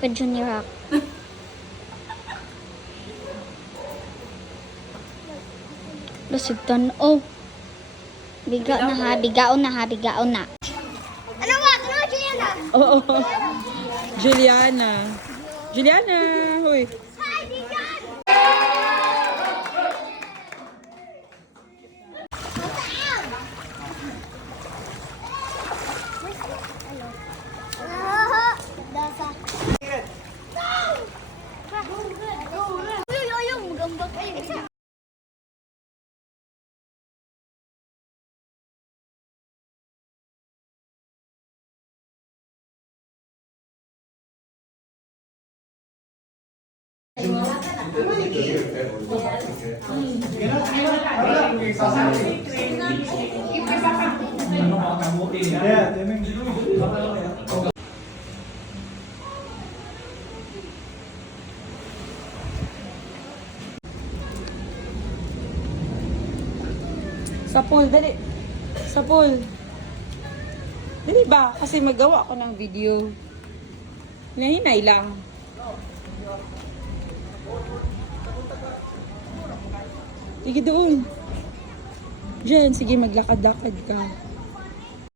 ka Junior Rock. Lasig tan oh. Biga na ha, bigaon na ha, bigaon na. Ano ba? Ano ba, Juliana? Oo. Juliana. Juliana, huy. Yeah, they make Sa pool, dali. Sa pool. Dali ba? Kasi magawa ko ng video. Hinahinay lang. Sige doon. Jen, sige maglakad-lakad ka.